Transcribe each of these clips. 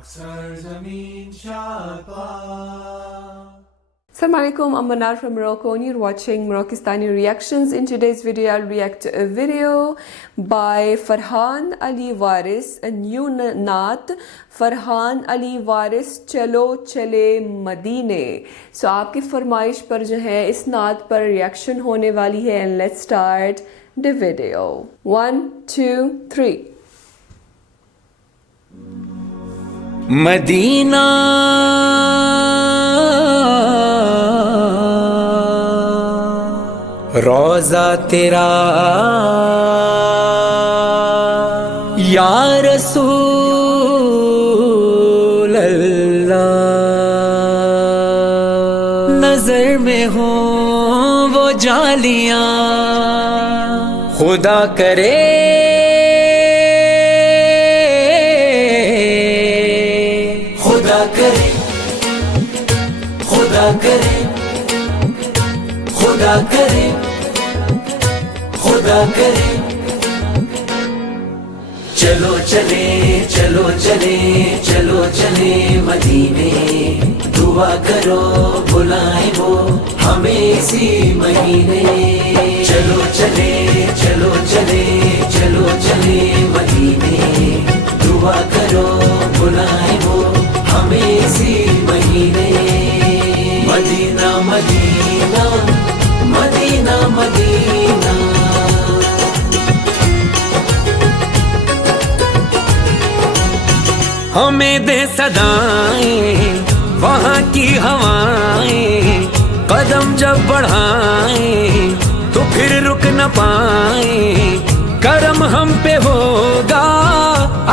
Assalamu alaikum, I'm Manar from Morocco and you're watching Moroccistani Reactions. In today's video, I'll react to a video by Farhan Ali Waris, a new naat, Farhan Ali Waris, Chalo Chale Madine. So aapki farmaish par jo hai, is naat par reaction hone wali hai, and let's start the video. 1, 2, 3. مدینہ روضہ تیرا یا رسول اللہ، نظر میں ہوں وہ جالیاں، خدا کرے خدا کرے خدا کرے خدا کرے خدا کرے، چلو چلے چلو چلے چلو چلے مدینے، دعا کرو بلائیں وہ ہمیں اسی مہینے، چلو چلے چلو چلے چلو چلے مدینے، دعا کرو بلائیں وہ ہمیں اسی مہینے، مدینہ مدینہ مدینہ مدینہ، ہمیں دے صدائیں وہاں کی ہوائیں، قدم جب بڑھائیں تو پھر رک نہ پائیں، کرم ہم پہ ہوگا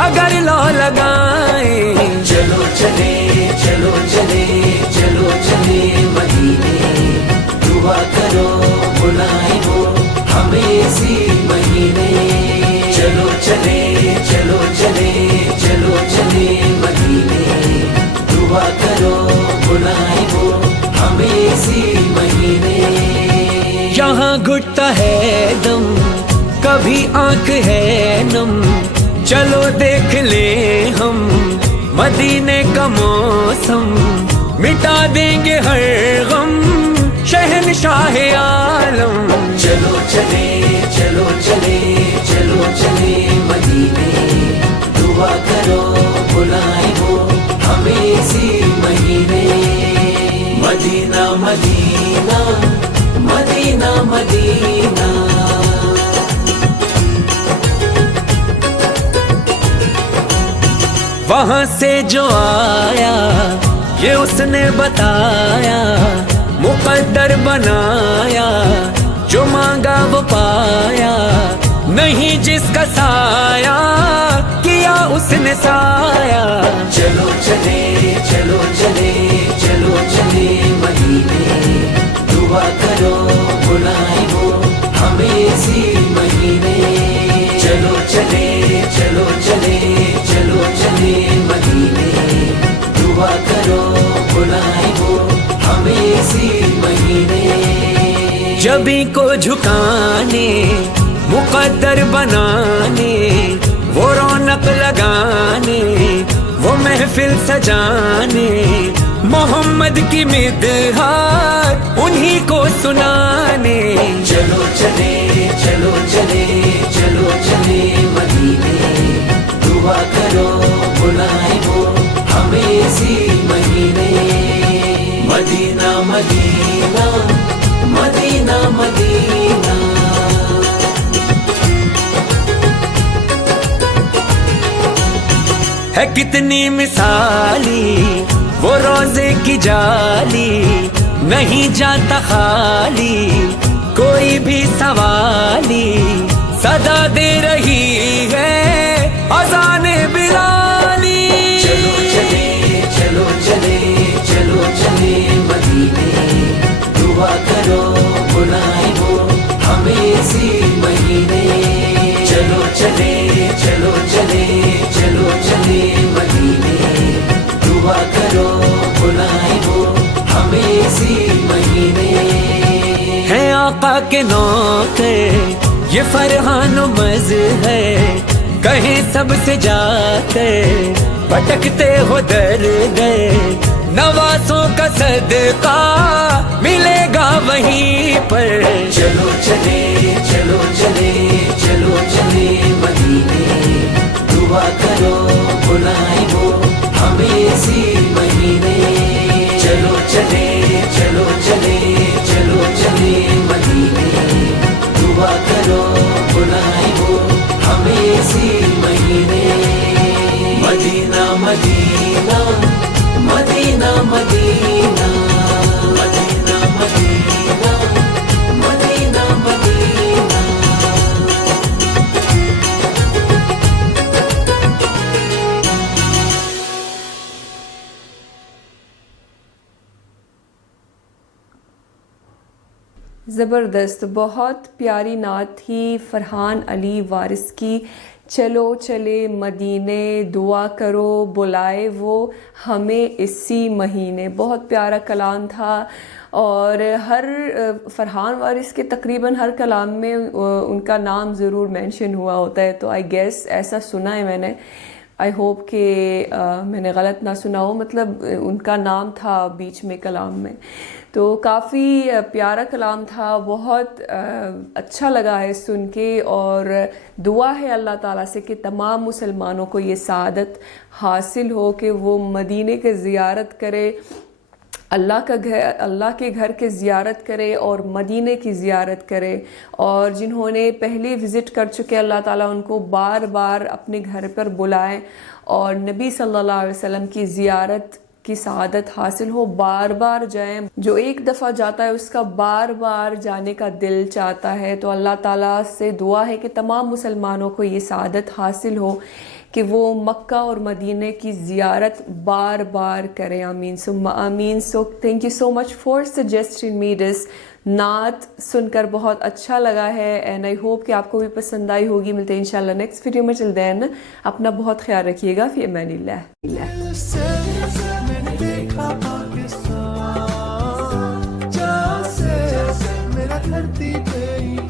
اگر لو لگائیں، چلو چلے چلو چلے چلو چلے مدینے، دعا کرو بلائیں وہ ہمیں اسی مہینے، چلو چلے چلو چلے چلو چلے مدینے، دعا کرو بلائیں وہ ہمیں اسی مہینے، یہاں گھٹتا ہے دم کبھی آنکھ ہے نم، چلو دیکھ لیں ہم مدینے کا موسم، مٹا دیں گے ہر غم شہنشاہ عالم، چلو چلے چلو چلے چلو چلے مدینے، دعا کرو بلائیں وہ ہمیں اسی مہینے، مدینہ مدینہ مدینہ مدینہ، وہاں سے جو آیا یہ اس نے بتایا، مقدر بنایا جو مانگا وہ پایا، نہیں جس کا سایہ کیا اس نے سایہ، چلو چلے چلو چلے چلو چلے مدینے، دعا کرو بلائیں وہ ہمیں اسی مہینے، چلو چلے چلو چلے چلو چلے مدینے، دعا کرو بلائیں وہ ہمیں اسی مہینے، جبیں کو جھکانے مقدر بنانے، وہ رونق لگانے، وہ محفل سجانے، محمد کی مدحات انہی کو سنانے، چلو چلے چلو چلے چلو چلے مدینے، دعا کرو بلائیں وہ ہمیں اسی مہینے، مدینہ مدینہ مدینہ مدینہ، ہے کتنی مثالی وہ روزے کی جالی، نہیں جاتا خالی کوئی بھی سوالی، صدا دے رہی ہے اذان بلالی، چلو چلے چلو چلے چلو چلے مدینے، دعا کرو بلائیں وہ ہمیں اسی مہینے، چلو چلے چلو چلے چلو چلے مدینے، دعا کرو بلائیں وہ ہمیں اسی مہینے، ہے آقا کے نوکر یہ فرحان و مظہر، کہیں سب سے جا کر بھٹکتے ہو در در نوازوں کا صدقہ ملے گا وہیں پر. چلو چلے چلو چلے چلو چلے مدینے, دعا کرو بلائیں وہ ہمیں اسی مہینے. چلو چلے چلو چلے چلو چلے مدینے, دعا کرو بلائیں وہ ہمیں اسی مہینے. مدینہ مدینہ مدینہ مدینہ مدینہ مدینہ مدینہ مدینہ. زبردست, بہت پیاری نعت تھی فرحان علی وارث کی. چلو چلے مدینے, دعا کرو بلائے وہ ہمیں اسی مہینے. بہت پیارا کلام تھا, اور ہر فرحان وارث کے تقریباً ہر کلام میں ان کا نام ضرور مینشن ہوا ہوتا ہے. تو آئی گیس ایسا سنا ہے میں نے, آئی ہوپ کہ میں نے غلط نہ سنا ہو, مطلب ان کا نام تھا بیچ میں کلام میں. تو کافی پیارا کلام تھا, بہت اچھا لگا ہے سن کے, اور دعا ہے اللہ تعالیٰ سے کہ تمام مسلمانوں کو یہ سعادت حاصل ہو کہ وہ مدینے کی زیارت کرے, اللہ کے گھر کی زیارت کرے اور مدینے کی زیارت کرے. اور جنہوں نے پہلے وزٹ کر چکے, اللہ تعالیٰ ان کو بار بار اپنے گھر پر بلائیں, اور نبی صلی اللہ علیہ وسلم کی زیارت کی سعادت حاصل ہو, بار بار جائیں. جو ایک دفعہ جاتا ہے اس کا بار بار جانے کا دل چاہتا ہے. تو اللہ تعالیٰ سے دعا ہے کہ تمام مسلمانوں کو یہ سعادت حاصل ہو کہ وہ مکہ اور مدینے کی زیارت بار بار کریں. آمین ثم آمین. So thank you so much for suggesting me this نعت, سن کر بہت اچھا لگا ہے, اینڈ آئی ہوپ کہ آپ کو بھی پسند آئی ہوگی. ملتے ہیں انشاءاللہ نیکسٹ ویڈیو میں. چل دین اپنا بہت خیال رکھیے گا. فی امان اللہ. دھرتی پہ